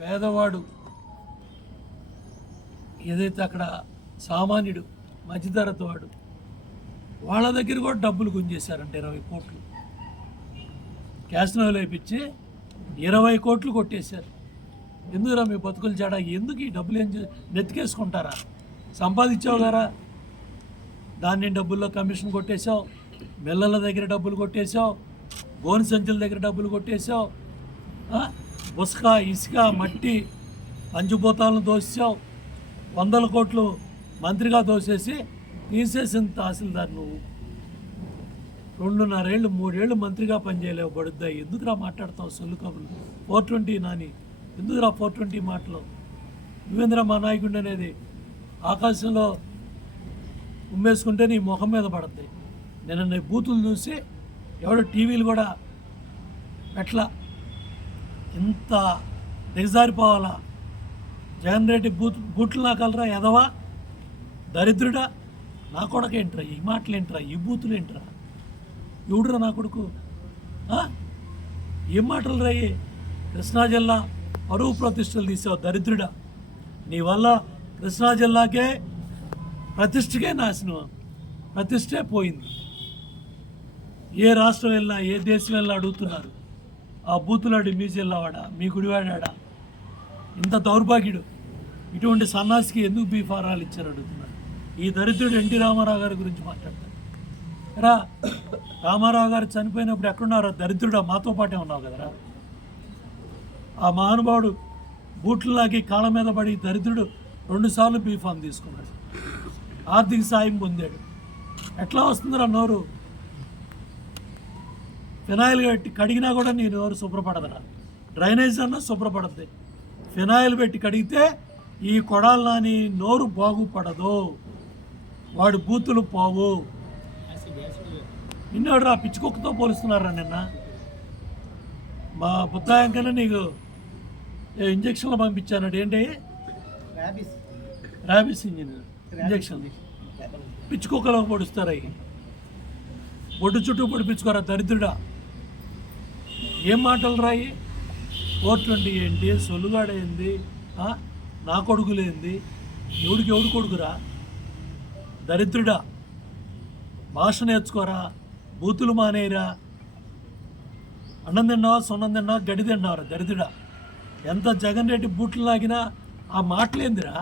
పేదవాడు ఏదైతే అక్కడ సామాన్యుడు మధ్యతరగతి వాడు వాళ్ళ దగ్గర కూడా డబ్బులు గుంజేశారంట 20 కోట్లు క్యాసినోలో వేయించి 20 కోట్లు కొట్టేశారు. ఎందుకురా మీ బతుకులు చెడా? ఎందుకు ఈ డబ్బులు నెత్తికేసుకుంటారా? సంపాదించావు గారా, దాన్ని డబ్బుల్లో కమిషన్ కొట్టేశావు, మిల్లల దగ్గర డబ్బులు కొట్టేశావు, గోను సంచుల దగ్గర డబ్బులు కొట్టేశావు, ఉసుక ఇసుక మట్టి పంచిపోతాలను దోసావు, 100 కోట్లు మంత్రిగా దోసేసి తీసేసిన తహసీల్దార్ నువ్వు 2.5 ఏళ్ళు 3 ఏళ్ళు మంత్రిగా పనిచేయలేవు. బడుద్దా ఎందుకురా మాట్లాడతావు సొల్లు కబుర్లు? 420 నాని ఎందుకురా 420 మాటలు? నువ్వేంద్ర మా నాయకుడు అనేది ఆకాశంలో ఉమ్మేసుకుంటే నీ ముఖం మీద పడతాయి. నేను నీ బూతులు చూసి ఎవడో టీవీలు కూడా ఎట్లా ఇంత దిగజారిపోవాలా? జగన్ రెడ్డి బూట్లు నాకలరా ఎదవా దరిద్రుడా, నా కొడుకేంట్రా ఈ మాటలేంట్రా, ఈ బూతులు ఏంట్రా, ఎవడురా నా కొడుకు? ఏం మాటలు రాయి? కృష్ణా జిల్లా పరువు ప్రతిష్టలు తీసావు దరిద్రుడా. నీ వల్ల కృష్ణా జిల్లాకే ప్రతిష్టకే నాశనం, ప్రతిష్టే పోయింది. ఏ రాష్ట్రం వెళ్ళినా ఏ దేశం వెళ్ళినా అడుగుతున్నారు, ఆ బూతులాడి మీ జిల్లావాడా, మీ గుడివాడా, ఇంత దౌర్భాగ్యుడు ఇటువంటి సన్నాసికి ఎందుకు బీఫారాలు ఇచ్చారు అడుగుతున్నారు. ఈ దరిద్రుడు ఎన్టీ రామారావు గారి గురించి మాట్లాడతారు రా. రామారావు గారు చనిపోయినప్పుడు ఎక్కడున్నారా దరిద్రుడా? మాతో పాటే ఉన్నావు కదరా. ఆ మహానుభావుడు బూట్లలాగి కాళ్ళ మీద పడి దరిద్రుడు 2 సార్లు బీఫామ్ తీసుకున్నాడు, ఆర్థిక సాయం పొందాడు. ఎట్లా వస్తుందిరా నోరు? ఫినాయిల్ పెట్టి కడిగినా కూడా నీ నోరు శుభ్రపడదురా. డ్రైనేజ్ అన్నా శుభ్రపడద్ది. ఫినాయిల్ పెట్టి కడిగితే ఈ కొడాల నాని నోరు బాగుపడదు, వాడి బూతులు పోవు. నిన్నాడు రా పిచ్చుకొక్కతో పోలుస్తున్నారా నిన్న. మా బుద్ధాయంకనే నీకు ఇంజక్షన్లు పంపించానడు. ఏంటి ర్యాబిస్ ఇంజక్షన్ పిచ్చుకొక్కలో పొడుస్తారు. అవి ఒడ్డు చుట్టూ పొడిపించుకోరా దరిద్రుడా. ఏం మాటలు రాయి? 420 ఏంటి, సొల్లుగాడేంది, నా కొడుకులేంది, ఎవడు కొడుకురా దరిద్రుడా. భాష నేర్చుకోరా, బూతులు మానేరా. అన్నం తిన్నావా, సొన్నం తిన్నావా, గడి తిన్నావరా దరిద్రుడా. ఎంత జగన్ రెడ్డి బూట్లు లాగినా ఆ మాటలేందిరా?